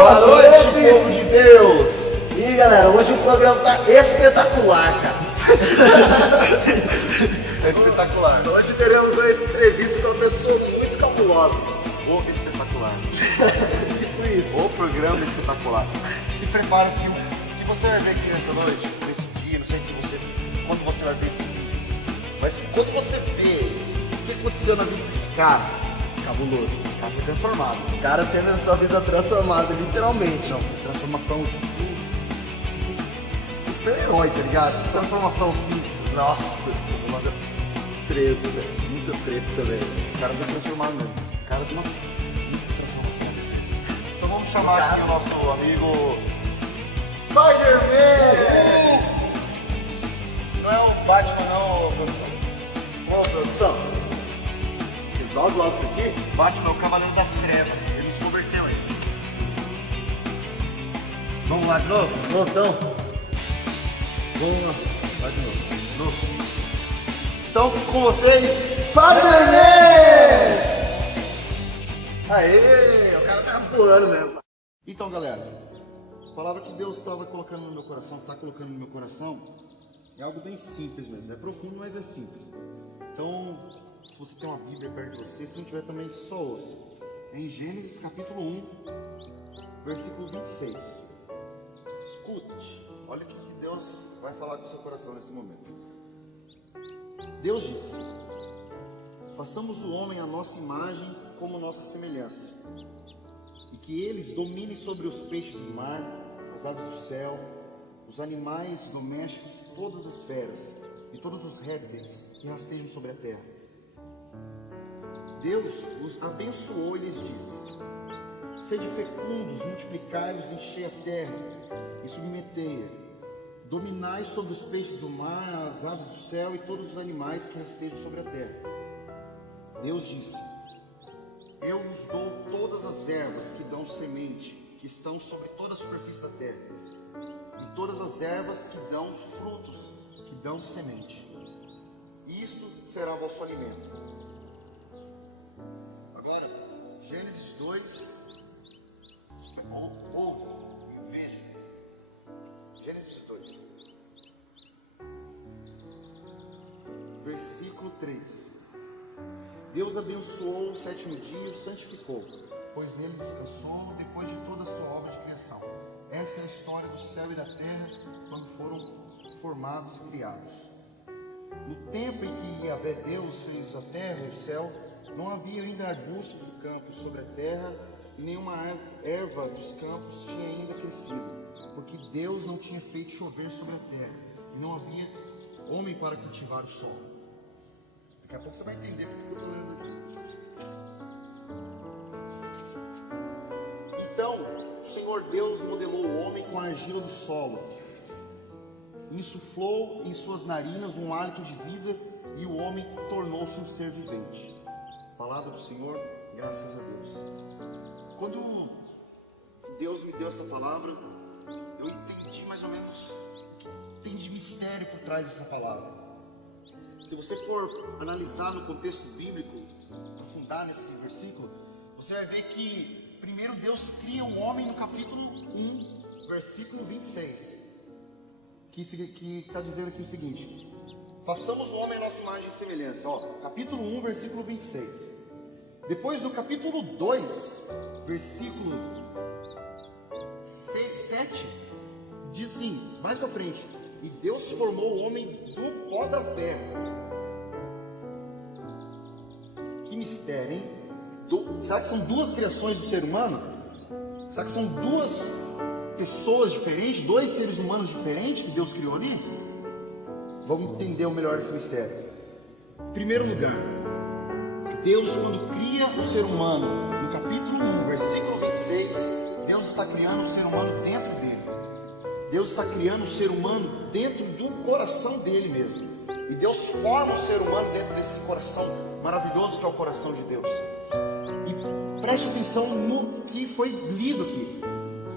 Boa noite, povo de Deus! E aí, galera, hoje o programa tá espetacular, cara. É espetacular. Hoje teremos uma entrevista com uma pessoa muito cabulosa. O espetacular. Tipo isso. O programa espetacular. Se prepara que o que você vai ver aqui nessa noite, nesse dia, não sei o que você, quando você vai ver esse vídeo. Mas quando você vê o que aconteceu na vida desse cara, cabuloso. O cara foi transformado. O cara teve a sua vida transformada, literalmente. Não, transformação tipo Super-herói, tá ligado? transformação simples. Nossa, treta, velho. Muita treta, velho. O cara foi transformado mesmo. O cara tem uma transformação. Então vamos chamar aqui o nosso amigo Spider-Man! Não é o Batman, não, produção. Ô, produção, resolve logo isso aqui. Batman é o Cavaleiro das Trevas. Ele se converteu aí. Vamos lá de novo? Então. Vamos lá de novo. Então, com vocês, Spider-Man! Aê, o cara tá voando mesmo. Então, galera, a palavra que Deus estava colocando no meu coração, está colocando no meu coração, é algo bem simples mesmo. É profundo, mas é simples. Então, se você tem uma Bíblia perto de você, se não tiver também, só ouça. É em Gênesis capítulo 1, versículo 26. Escute, olha o que Deus vai falar com o seu coração nesse momento. Deus disse: façamos o homem à nossa imagem como nossa semelhança, e que eles dominem sobre os peixes do mar, as aves do céu, os animais domésticos, todas as feras e todos os répteis que rastejam sobre a terra. Deus os abençoou e lhes disse: sede fecundos, multiplicai-vos, enchei a terra e submetei-a. Dominai sobre os peixes do mar, as aves do céu e todos os animais que rastejam sobre a terra. Deus disse: eu vos dou todas as ervas que dão semente, que estão sobre toda a superfície da terra, e todas as ervas que dão frutos, que dão semente. Isto será vosso alimento. Agora, Gênesis 2, ouve e veja. Gênesis 2, versículo 3. Deus abençoou o sétimo dia e o santificou, pois nele descansou depois de toda a sua obra de criação. Essa é a história do céu e da terra quando foram formados e criados. No tempo em que Yahvé Deus fez a terra e o céu, não havia ainda arbustos do campo sobre a terra, e nenhuma erva dos campos tinha ainda crescido, porque Deus não tinha feito chover sobre a terra, e não havia homem para cultivar o solo. Daqui a pouco você vai entender o que eu estou lendo aqui. Então, o Senhor Deus modelou o homem com a argila do solo, insuflou em suas narinas um hálito de vida, e o homem tornou-se um ser vivente. Palavra do Senhor, graças a Deus. Quando Deus me deu essa palavra, eu entendi mais ou menos o que tem de mistério por trás dessa palavra. Se você for analisar no contexto bíblico, aprofundar nesse versículo, você vai ver que primeiro Deus cria o homem no capítulo 1, versículo 26, que está dizendo aqui o seguinte: façamos o homem a nossa imagem e semelhança. Capítulo 1, versículo 26. Depois do capítulo 2, versículo 7, diz assim, mais para frente: e Deus formou o homem do pó da terra. Que mistério, hein? Será que são duas criações do ser humano? Será que são duas pessoas diferentes, dois seres humanos diferentes que Deus criou ali? Vamos entender melhor esse mistério. Em primeiro lugar, Deus, quando cria o ser humano, no capítulo 1, versículo 26, Deus está criando o ser humano dentro dele. Deus está criando o ser humano dentro do coração dele mesmo. E Deus forma o ser humano dentro desse coração maravilhoso que é o coração de Deus. E preste atenção no que foi lido aqui.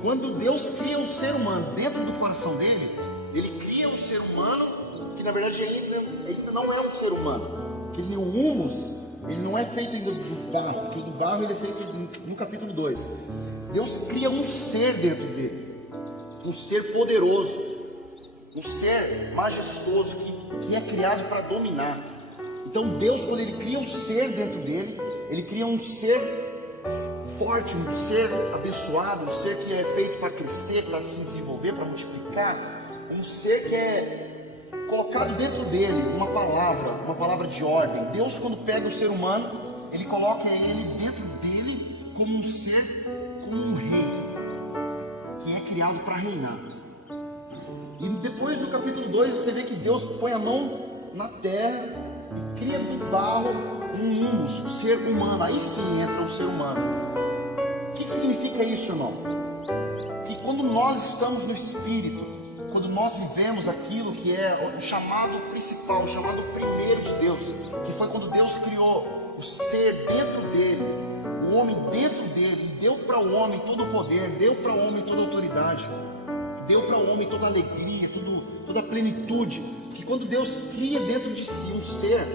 Quando Deus cria um ser humano dentro do coração dele, Ele cria um ser humano que na verdade ainda não é um ser humano. Que o humus, ele não é feito ainda do barro, porque o do barro ele é feito no capítulo 2. Deus cria um ser dentro dele, um ser poderoso, um ser majestoso que é criado para dominar. Então Deus, quando Ele cria um ser dentro dele, Ele cria um ser forte, um ser abençoado, um ser que é feito para crescer, para se desenvolver, para multiplicar, um ser que é colocado dentro dele uma palavra de ordem. Deus, quando pega o ser humano, Ele coloca ele dentro dele como um ser, como um rei, que é criado para reinar. E depois no capítulo 2 você vê que Deus põe a mão na terra e cria do barro um humus, um ser humano. Aí sim entra o ser humano. O que significa isso, irmão? Que quando nós estamos no Espírito, quando nós vivemos aquilo que é o chamado principal, o chamado primeiro de Deus, que foi quando Deus criou o ser dentro dele, o homem dentro dele, e deu para o homem todo o poder, deu para o homem toda a autoridade, deu para o homem toda a alegria, toda a plenitude. Que quando Deus cria dentro de si um ser,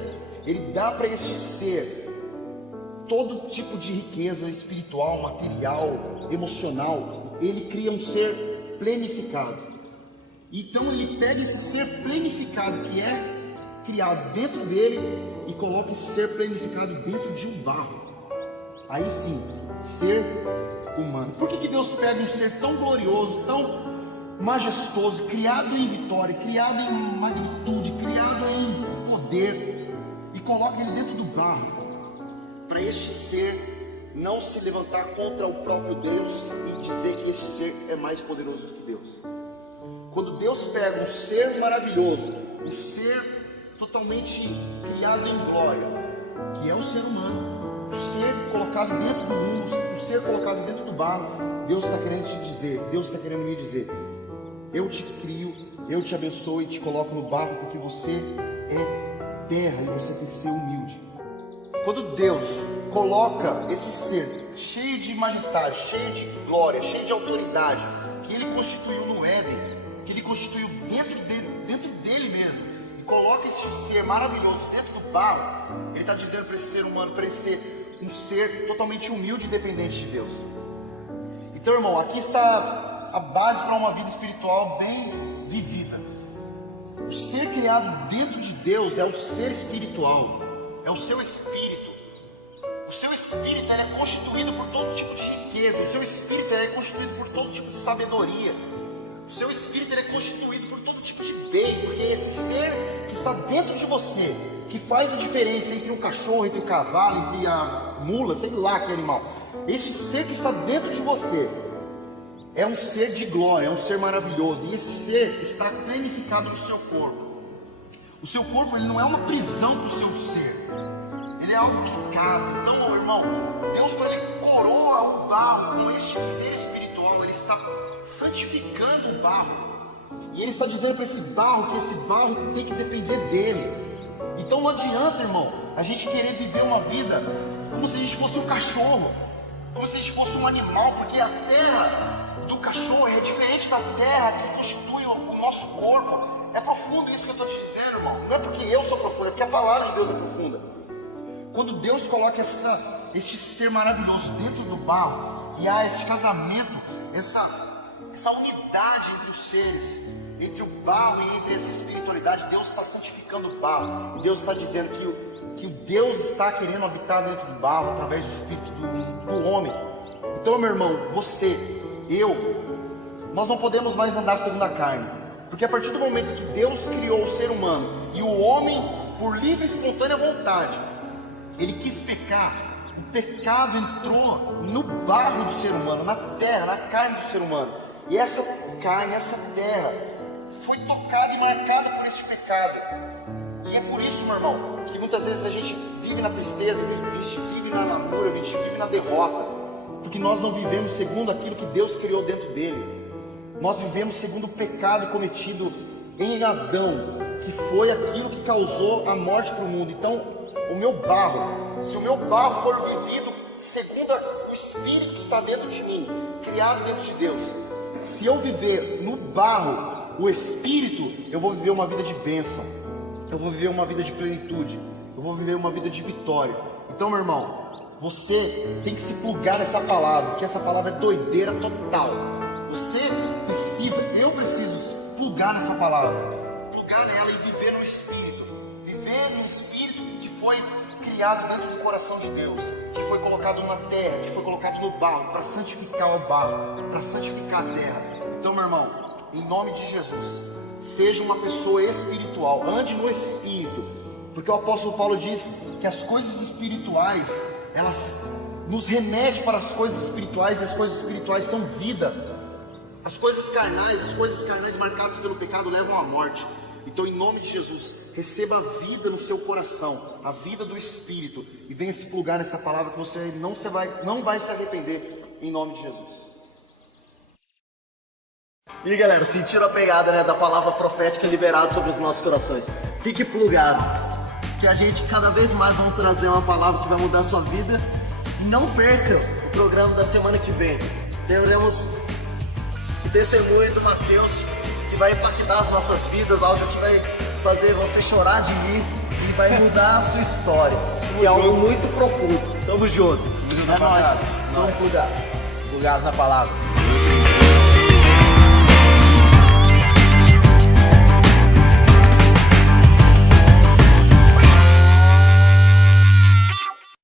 Ele dá para este ser todo tipo de riqueza espiritual, material, emocional. Ele cria um ser plenificado. Então Ele pega esse ser plenificado que é criado dentro dele e coloca esse ser plenificado dentro de um barro. Aí sim, ser humano. Por que Deus pega um ser tão glorioso, tão majestoso, criado em vitória, criado em magnitude, criado em poder, e coloca ele dentro do barro, para este ser não se levantar contra o próprio Deus e dizer que este ser é mais poderoso do que Deus? Quando Deus pega um ser maravilhoso, um ser totalmente criado em glória, que é o ser humano, o ser colocado dentro do mundo, o ser colocado dentro do barro, Deus está querendo te dizer, Deus está querendo me dizer: eu te crio, eu te abençoo e te coloco no barro porque você é terra e você tem que ser humilde. Quando Deus coloca esse ser cheio de majestade, cheio de glória, cheio de autoridade, que Ele constituiu no Éden, que Ele constituiu dentro dele mesmo, e coloca esse ser maravilhoso dentro do barro, Ele está dizendo para esse ser humano, para ele ser um ser totalmente humilde e dependente de Deus. Então, irmão, aqui está a base para uma vida espiritual bem vivida. O ser criado dentro de Deus é o ser espiritual, é o seu espírito. O seu espírito ele é constituído por todo tipo de riqueza, o seu espírito ele é constituído por todo tipo de sabedoria, o seu espírito ele é constituído por todo tipo de bem, porque esse ser que está dentro de você, que faz a diferença entre um cachorro, entre o cavalo, entre a mula, sei lá que animal, esse ser que está dentro de você é um ser de glória, é um ser maravilhoso, e esse ser está planificado no seu corpo. O seu corpo ele não é uma prisão para o seu ser, ele é algo que casa. Então, meu irmão, Deus, quando Ele coroa o barro com este ser espiritual, Ele está santificando o barro, e Ele está dizendo para esse barro que esse barro tem que depender dele. Então não adianta, irmão, a gente querer viver uma vida como se a gente fosse um cachorro, como se a gente fosse um animal, porque a terra do cachorro é diferente da terra que constitui o nosso corpo. É profundo isso que eu estou te dizendo, irmão. Não é porque eu sou profundo, é porque a palavra de Deus é profunda. Quando Deus coloca este ser maravilhoso dentro do barro, e há este casamento, essa unidade entre os seres, entre o barro e entre essa espiritualidade, Deus está santificando o barro. E Deus está dizendo que o Deus está querendo habitar dentro do barro através do espírito do homem. Então, meu irmão, você, nós não podemos mais andar segundo a carne. Porque a partir do momento que Deus criou o ser humano e o homem, por livre e espontânea vontade, ele quis pecar, o pecado entrou no barro do ser humano, na terra, na carne do ser humano. E essa carne, essa terra, foi tocada e marcada por esse pecado. E é por isso, meu irmão, que muitas vezes a gente vive na tristeza, a gente vive na amargura, a gente vive na derrota, porque nós não vivemos segundo aquilo que Deus criou dentro dele. Nós vivemos segundo o pecado cometido em Adão, que foi aquilo que causou a morte para o mundo. Então, o meu barro, se o meu barro for vivido segundo o Espírito que está dentro de mim, criado dentro de Deus, se eu viver no barro, o Espírito, eu vou viver uma vida de bênção, eu vou viver uma vida de plenitude, eu vou viver uma vida de vitória. Então, meu irmão, você tem que se plugar nessa palavra, porque essa palavra é doideira total. Eu preciso plugar nessa palavra, plugar nela e viver no Espírito. Viver no Espírito que foi criado dentro do coração de Deus, que foi colocado na terra, que foi colocado no barro, para santificar o barro, para santificar a terra. Então, meu irmão, em nome de Jesus, seja uma pessoa espiritual, ande no Espírito, porque o apóstolo Paulo diz que as coisas espirituais, elas nos remetem para as coisas espirituais, e as coisas espirituais são vida. As coisas carnais marcadas pelo pecado levam à morte. Então, em nome de Jesus, receba a vida no seu coração, a vida do Espírito, e venha se plugar nessa palavra que você não vai se arrepender, em nome de Jesus. E galera, sentiram a pegada, né, da palavra profética liberada sobre os nossos corações? Fique plugado, que a gente cada vez mais vamos trazer uma palavra que vai mudar a sua vida. Não perca o programa da semana que vem. Teremos o testemunho do Mateus, que vai impactar as nossas vidas, algo que vai fazer você chorar de rir e vai mudar a sua história. E é algo muito profundo. Tamo junto. É nóis. Vamos plugar. Plugados na palavra.